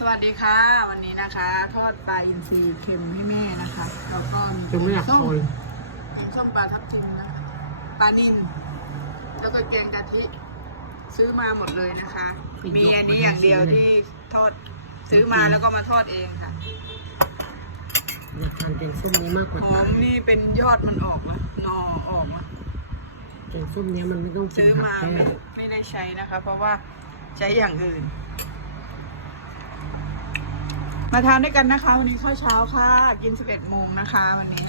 สวัสดีค่ะ วันนี้นะคะ ทอดปลาอินทรีเค็มให้แม่นะคะแล้วก็มีจะไม่อยากส้มโอยมีส้มปลาทับทิมนะคะปลานิลแล้วก็แกงกะทิซื้อมาหมดเลยนะคะ มีอันนี้อย่างเดียวที่ทอดซื้อมาแล้วก็มาทอดเองค่ะอยากทานแกงส้มนี้มากกว่าหอมนี่เป็นยอดมันออกแล้วหนอออกแล้วแกงส้มเนี้ยมันไม่ต้องกินซื้อผักมาแป้ไม่งไม่ได้ใช้นะคะ เพราะว่าใช้อย่างอื่น มาทานด้วยกันนะคะ วันนี้ข้าวเช้าค่ะ กิน11โมงนะคะ วันนี้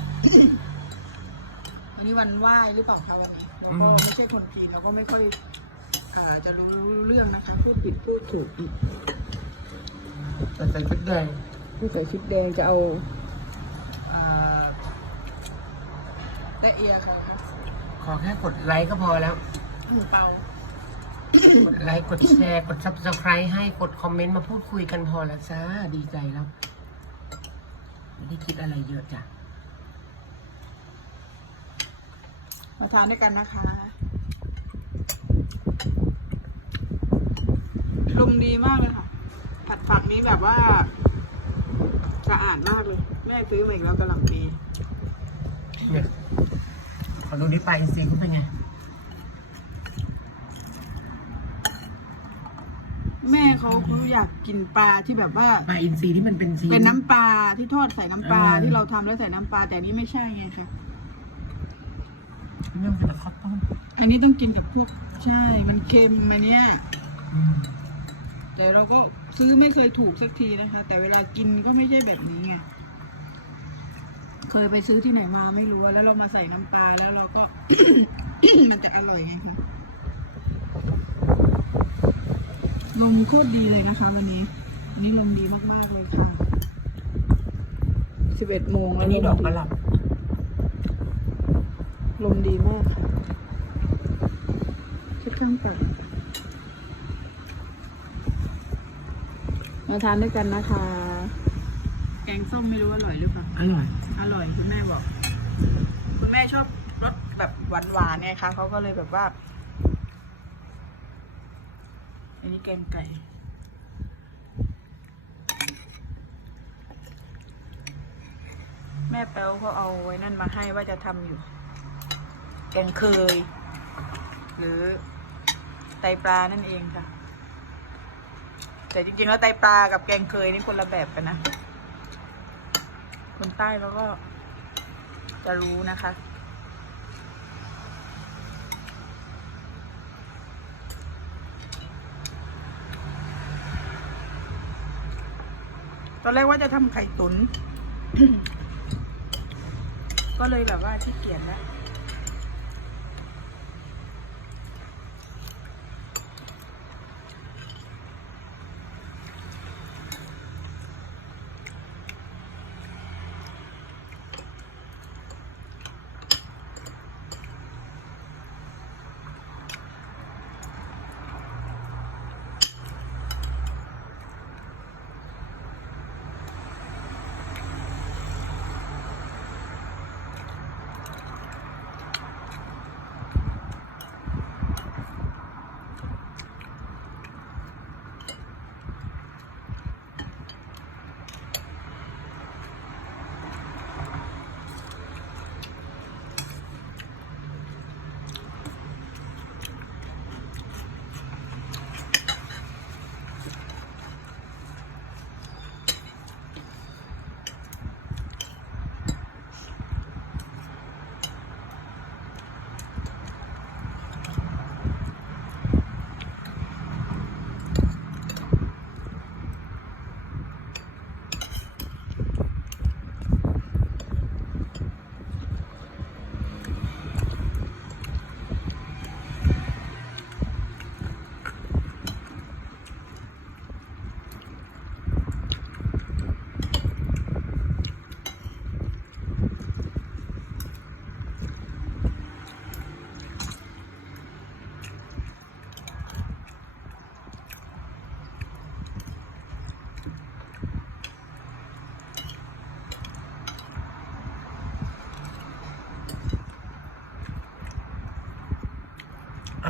วันนี้วันไหว้หรือเปล่าคะวันนี้เราก็ไม่ใช่คนจีนเราก็ไม่ค่อยอ่าจะรู้เรื่องนะคะพูดผิดพูดถูกอีกแต่ใส่ชุดแดงผู้ใส่ชุดแดงจะเอาอ่าและเอียค่ะขอแค่กดไลค์ก็พอแล้วหมูเปา กดไลค์ กดแชร์ กด subscribe ให้กดคอมเมนต์มาพูดคุยกันพอแล้วจ้า ดีใจแล้วไม่ได้คิดอะไรเยอะจ้ะ มาทานด้วยกันนะคะ ลมดีมากเลยค่ะ ผัดผักนี้แบบว่าสะอาดมากเลย แม่ซื้อมาอีกแล้วกำลังปีเนี่ยขอดูดิปลาอินทรีเขาเป็นไง แม่เขาเขาอยากกินปลาที่แบบว่า ปลาอินทรีที่มันเป็นสีเป็นน้ำปลาที่ทอดใส่น้ำปลาเออ ที่เราทำแล้วใส่น้ำปลาแต่อันนี้ไม่ใช่ไงคะเรื่องขนาดข้าวต้มอันนี้ต้องกินกับพวกใช่ มันเค็มอันเนี้ยอืมแต่เราก็ซื้อไม่เคยถูกสักทีนะคะ แต่เวลากินก็ไม่ใช่แบบนี้ไงเคยไปซื้อที่ไหนมาไม่รู้อะแล้วเรามาใส่น้ำปลาแล้วเราก็ มันจะอร่อยไงคะ ลมโคตรดีเลยนะคะวันนี้วันนี้ลมดีมากๆเลยค่ะสิบเอ็ดโมงอัแล้วนนี้ดอกกระหล่ลมดีมากค่ะเช็ดข้างปากมาทานด้วยกันนะคะ แกงส้มไม่รู้อร่อยหรือเปล่าำอร่อย อร่อยคุณแม่บอก คุณแม่ชอบรสแบบหวานๆเนี่ยค่ะเขาก็เลยแบบว่า อันนี้แกงไก่ แม่แป๊วเขาเอาไว้นั่นมาให้ว่าจะทำอยู่ แกงเคย หรือไตปลานั่นเองค่ะ แต่จริงๆแล้วไตปลากับแกงเคยนี่คนละแบบกันนะ คนใต้เขาก็จะรู้นะคะ ตอนแรกว่าจะทำไข่ตุน ก็เลยแบบว่าขี้เกียจแล้ว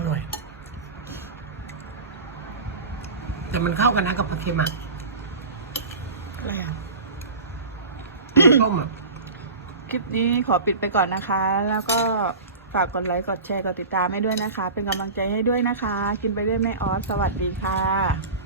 ร่อย แต่มันเข้ากันนะกับปลาเค็มอะอะไรอะต้มอะคลิปนี้ขอปิดไปก่อนนะคะ แล้วก็ฝากกดไลค์ กดแชร์ กดติดตามให้ด้วยนะคะ เป็นกำลังใจให้ด้วยนะคะ กินไปเรื่อยแม่ออส สวัสดีค่ะ